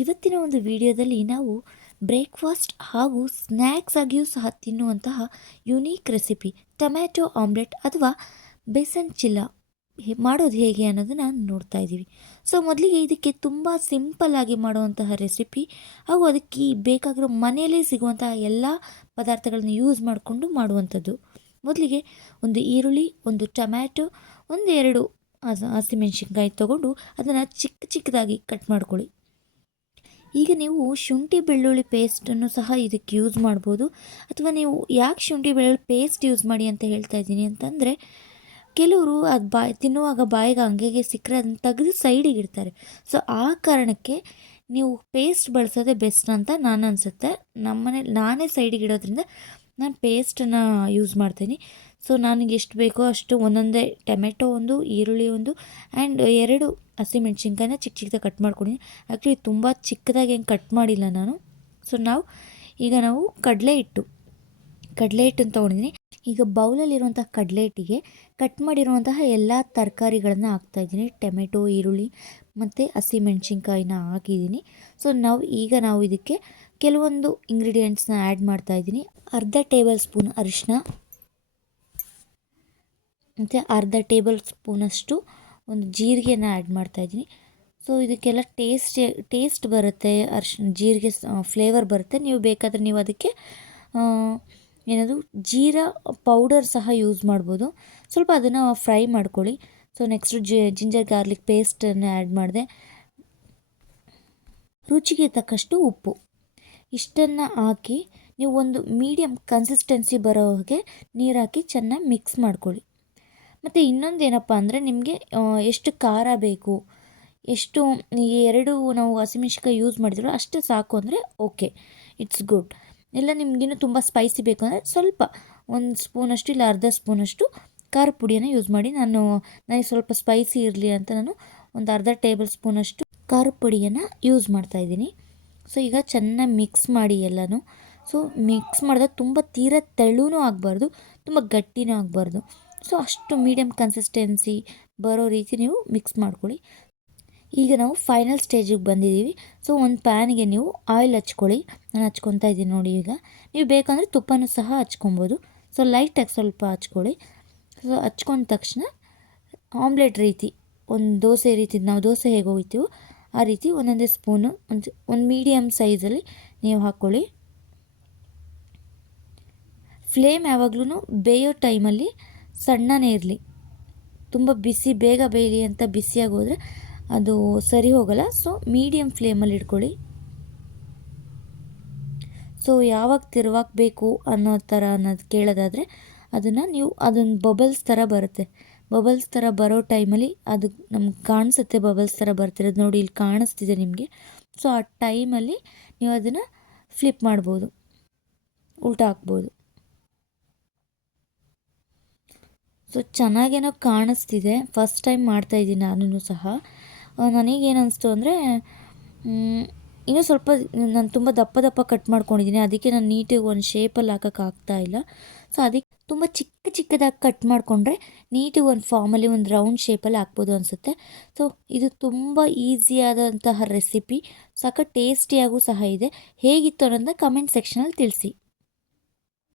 ಇವತ್ತಿನ ಒಂದು ವಿಡಿಯೋದಲ್ಲಿ ನಾವು ಬ್ರೇಕ್ಫಾಸ್ಟ್ ಹಾಗೂ ಸ್ನ್ಯಾಕ್ಸ್ ಆಗಿಯೂ ಸಹ ತಿನ್ನುವಂತಹ ಯುನೀಕ್ ರೆಸಿಪಿ ಟೊಮ್ಯಾಟೊ ಆಮ್ಲೆಟ್ ಅಥವಾ ಬೇಸನ್ ಚಿಲ್ಲ ಮಾಡೋದು ಹೇಗೆ ಅನ್ನೋದನ್ನು ನೋಡ್ತಾ ಇದ್ದೀವಿ. ಸೊ ಮೊದಲಿಗೆ ಇದಕ್ಕೆ ತುಂಬ ಸಿಂಪಲ್ ಆಗಿ ಮಾಡುವಂತಹ ರೆಸಿಪಿ ಹಾಗೂ ಅದಕ್ಕೆ ಬೇಕಾಗಿರೋ ಮನೆಯಲ್ಲೇ ಸಿಗುವಂತಹ ಎಲ್ಲ ಪದಾರ್ಥಗಳನ್ನು ಯೂಸ್ ಮಾಡಿಕೊಂಡು ಮಾಡುವಂಥದ್ದು. ಮೊದಲಿಗೆ ಒಂದು ಈರುಳ್ಳಿ, ಒಂದು ಟೊಮ್ಯಾಟೊ, ಒಂದೆರಡು ಹಸಿಮೆಣಸಿನ್ಕಾಯಿ ತೊಗೊಂಡು ಅದನ್ನು ಚಿಕ್ಕ ಚಿಕ್ಕದಾಗಿ ಕಟ್ ಮಾಡ್ಕೊಳ್ಳಿ. ಈಗ ನೀವು ಶುಂಠಿ ಬೆಳ್ಳುಳ್ಳಿ ಪೇಸ್ಟನ್ನು ಸಹ ಇದಕ್ಕೆ ಯೂಸ್ ಮಾಡ್ಬೋದು. ಅಥವಾ ನೀವು ಯಾಕೆ ಶುಂಠಿ ಬೆಳ್ಳುಳ್ಳಿ ಪೇಸ್ಟ್ ಯೂಸ್ ಮಾಡಿ ಅಂತ ಹೇಳ್ತಾ ಇದ್ದೀನಿ ಅಂತಂದರೆ, ಕೆಲವರು ಅದು ತಿನ್ನುವಾಗ ಬಾಯಿಗೆ ಹಂಗೆ ಸಿಕ್ಕರೆ ಅದನ್ನು ತೆಗೆದು ಸೈಡಿಗೆ ಇಡ್ತಾರೆ. ಸೊ ಆ ಕಾರಣಕ್ಕೆ ನೀವು ಪೇಸ್ಟ್ ಬಳಸೋದೇ ಬೆಸ್ಟ್ ಅಂತ ನಾನು ಅನಿಸುತ್ತೆ. ನಮ್ಮನೇಲಿ ನಾನೇ ಸೈಡಿಗೆ ಇಡೋದ್ರಿಂದ ನಾನು ಪೇಸ್ಟನ್ನು ಯೂಸ್ ಮಾಡ್ತೀನಿ. ಸೊ ನನಗೆ ಎಷ್ಟು ಬೇಕೋ ಅಷ್ಟು ಒಂದೊಂದೇ ಟೊಮೆಟೊ ಒಂದು, ಈರುಳ್ಳಿ ಒಂದು ಆ್ಯಂಡ್ 2 ಹಸಿಮೆಣ್ಸಿನ್ಕಾಯಿನ ಚಿಕ್ಕ ಚಿಕ್ಕದಾಗಿ ಕಟ್ ಮಾಡ್ಕೊಂಡಿದ್ದೀನಿ. ಆ್ಯಕ್ಚುಲಿ ತುಂಬ ಚಿಕ್ಕದಾಗಿ ಏನು ಕಟ್ ಮಾಡಿಲ್ಲ ನಾನು. ಸೊ ಈಗ ನಾವು ಕಡಲೆ ಹಿಟ್ಟನ್ನು ತೊಗೊಂಡಿದ್ದೀನಿ. ಈಗ ಬೌಲಲ್ಲಿರುವಂಥ ಕಡಲೆ ಹಿಟ್ಟಿಗೆ ಕಟ್ ಮಾಡಿರುವಂತಹ ಎಲ್ಲ ತರಕಾರಿಗಳನ್ನು ಹಾಕ್ತಾಯಿದ್ದೀನಿ. ಟೊಮೆಟೊ, ಈರುಳ್ಳಿ ಮತ್ತು ಹಸಿಮೆಣ್ಸಿನ್ಕಾಯಿನ ಹಾಕಿದ್ದೀನಿ. ಸೊ ನಾವು ಇದಕ್ಕೆ ಕೆಲವೊಂದು ಇಂಗ್ರೀಡಿಯೆಂಟ್ಸ್ನ ಆ್ಯಡ್ ಮಾಡ್ತಾಯಿದ್ದೀನಿ. ಅರ್ಧ ಟೇಬಲ್ ಸ್ಪೂನ್ ಅರಿಶಿನ ಮತ್ತು ಅರ್ಧ ಟೇಬಲ್ ಸ್ಪೂನಷ್ಟು ಒಂದು ಜೀರಿಗೆನ ಆ್ಯಡ್ ಮಾಡ್ತಾಯಿದ್ದೀನಿ. ಸೊ ಇದಕ್ಕೆಲ್ಲ ಟೇಸ್ಟ್ ಬರುತ್ತೆ, ಜೀರಿಗೆ ಫ್ಲೇವರ್ ಬರುತ್ತೆ. ನೀವು ಬೇಕಾದರೆ ನೀವು ಅದಕ್ಕೆ ಏನದು ಜೀರಾ ಪೌಡರ್ ಸಹ ಯೂಸ್ ಮಾಡ್ಬೋದು. ಸ್ವಲ್ಪ ಅದನ್ನು ಫ್ರೈ ಮಾಡ್ಕೊಳ್ಳಿ. ಸೊ ನೆಕ್ಸ್ಟು ಜಿಂಜರ್ ಗಾರ್ಲಿಕ್ ಪೇಸ್ಟನ್ನು ಆ್ಯಡ್ ಮಾಡಿದೆ. ರುಚಿಗೆ ತಕ್ಕಷ್ಟು ಉಪ್ಪು, ಇಷ್ಟನ್ನು ಹಾಕಿ ನೀವು ಒಂದು ಮೀಡಿಯಮ್ ಕನ್ಸಿಸ್ಟೆನ್ಸಿ ಬರೋ ಹಾಗೆ ನೀರು ಹಾಕಿ ಚೆನ್ನಾಗಿ ಮಿಕ್ಸ್ ಮಾಡ್ಕೊಳ್ಳಿ. ಮತ್ತು ಇನ್ನೊಂದು ಏನಪ್ಪ ಅಂದರೆ, ನಿಮಗೆ ಎಷ್ಟು ಖಾರ ಬೇಕು, ಎಷ್ಟು ಈ 2 ನಾವು ಹಸಿಮೆಣ್ಸಿನ್ಕಾಯಿ ಯೂಸ್ ಮಾಡಿದ್ರು ಅಷ್ಟು ಸಾಕು ಅಂದರೆ ಓಕೆ, ಇಟ್ಸ್ ಗುಡ್. ಇಲ್ಲ ನಿಮಗಿನ್ನೂ ತುಂಬ ಸ್ಪೈಸಿ ಬೇಕು ಅಂದರೆ ಸ್ವಲ್ಪ 1 ಸ್ಪೂನಷ್ಟು ಇಲ್ಲ ಅರ್ಧ ಸ್ಪೂನಷ್ಟು ಖಾರದ ಪುಡಿಯನ್ನು ಯೂಸ್ ಮಾಡಿ. ನನಗೆ ಸ್ವಲ್ಪ ಸ್ಪೈಸಿ ಇರಲಿ ಅಂತ ನಾನು ಒಂದು ಅರ್ಧ ಟೇಬಲ್ ಸ್ಪೂನಷ್ಟು ಖಾರದ ಪುಡಿಯನ್ನು ಯೂಸ್ ಮಾಡ್ತಾಯಿದ್ದೀನಿ. ಸೊ ಈಗ ಚೆನ್ನಾಗಿ ಮಿಕ್ಸ್ ಮಾಡಿ ಎಲ್ಲನೂ. ಸೊ ಮಿಕ್ಸ್ ಮಾಡಿದಾಗ ತುಂಬ ತೀರ ತೆಳುವೂ ಆಗಬಾರ್ದು, ತುಂಬ ಗಟ್ಟಿನೂ ಆಗಬಾರ್ದು. ಸೊ ಅಷ್ಟು ಮೀಡಿಯಮ್ ಕನ್ಸಿಸ್ಟೆನ್ಸಿ ಬರೋ ರೀತಿ ನೀವು ಮಿಕ್ಸ್ ಮಾಡ್ಕೊಳ್ಳಿ. ಈಗ ನಾವು ಫೈನಲ್ ಸ್ಟೇಜಿಗೆ ಬಂದಿದ್ದೀವಿ. ಸೊ ಒಂದು ಪ್ಯಾನಿಗೆ ನೀವು ಆಯಿಲ್ ಹಚ್ಕೊಳ್ಳಿ. ನಾನು ಹಚ್ಕೊತಾ ಇದ್ದೀನಿ ನೋಡಿ. ಈಗ ನೀವು ಬೇಕಂದರೆ ತುಪ್ಪನೂ ಸಹ ಹಚ್ಕೊಬೋದು. ಸೊ ಲೈಟಾಗಿ ಸ್ವಲ್ಪ ಹಚ್ಕೊಳ್ಳಿ. ಸೊ ಹಚ್ಕೊಂಡ ತಕ್ಷಣ ಆಮ್ಲೆಟ್ ರೀತಿ, ಒಂದು ದೋಸೆ ರೀತಿ, ನಾವು ದೋಸೆ ಹೇಗೆ ಹೋಗ್ತೀವೋ ಆ ರೀತಿ ಒಂದೊಂದೇ ಸ್ಪೂನು ಒಂದು ಮೀಡಿಯಮ್ ಸೈಜಲ್ಲಿ ನೀವು ಹಾಕ್ಕೊಳ್ಳಿ. ಫ್ಲೇಮ್ ಯಾವಾಗಲೂ ಬೇಯೋ ಟೈಮಲ್ಲಿ ಸಣ್ಣನೇ ಇರಲಿ. ತುಂಬ ಬೇಗ ಬೇಯಲಿ ಅಂತ ಬಿಸಿಯಾಗಿ ಹೋದರೆ ಅದು ಸರಿ ಹೋಗಲ್ಲ. ಸೊ ಮೀಡಿಯಮ್ ಫ್ಲೇಮಲ್ಲಿ ಇಟ್ಕೊಳ್ಳಿ. ಸೊ ಯಾವಾಗ ತಿರುವಾಕಬೇಕು ಅನ್ನೋದು ಕೇಳೋದಾದರೆ ಅದೊಂದು ಬಬಲ್ಸ್ ಥರ ಬರುತ್ತೆ. ಬಬಲ್ಸ್ ಥರ ಬರೋ ಟೈಮಲ್ಲಿ ಅದು ನಮ್ಗೆ ಕಾಣಿಸುತ್ತೆ, ಬಬಲ್ಸ್ ಥರ ಬರ್ತಿರೋದು ನೋಡಿ, ಇಲ್ಲಿ ಕಾಣಿಸ್ತಿದೆ ನಿಮಗೆ. ಸೊ ಆ ಟೈಮಲ್ಲಿ ನೀವು ಅದನ್ನು ಫ್ಲಿಪ್ ಮಾಡ್ಬೋದು, ಉಲ್ಟಾ ಹಾಕ್ಬೋದು. ಸೊ ಚೆನ್ನಾಗೇನೋ ಕಾಣಿಸ್ತಿದೆ. ಫಸ್ಟ್ ಟೈಮ್ ಮಾಡ್ತಾಯಿದ್ದೀನಿ ನಾನು ಸಹ. ನನಗೇನು ಅನಿಸ್ತು ಅಂದರೆ, ಇನ್ನೂ ಸ್ವಲ್ಪ ನಾನು ತುಂಬ ದಪ್ಪ ಕಟ್ ಮಾಡ್ಕೊಂಡಿದ್ದೀನಿ. ಅದಕ್ಕೆ ನಾನು ನೀಟಾಗಿ ಒಂದು ಶೇಪಲ್ಲಿ ಹಾಕೋಕ್ಕಾಗ್ತಾಯಿಲ್ಲ. ಸೊ ಅದಕ್ಕೆ ತುಂಬ ಚಿಕ್ಕದಾಗಿ ಕಟ್ ಮಾಡಿಕೊಂಡ್ರೆ ನೀಟಾಗಿ ಒಂದು ಫಾರ್ಮಲ್ಲಿ ಒಂದು ರೌಂಡ್ ಶೇಪಲ್ಲಿ ಹಾಕ್ಬೋದು ಅನಿಸುತ್ತೆ. ಸೊ ಇದು ತುಂಬ ಈಸಿಯಾದಂತಹ ರೆಸಿಪಿ, ಸಖತ್ ಟೇಸ್ಟಿಯಾಗೂ ಸಹ ಇದೆ. ಹೇಗಿತ್ತು ಅನ್ನೋದನ್ನ ಕಮೆಂಟ್ ಸೆಕ್ಷನಲ್ಲಿ ತಿಳಿಸಿ.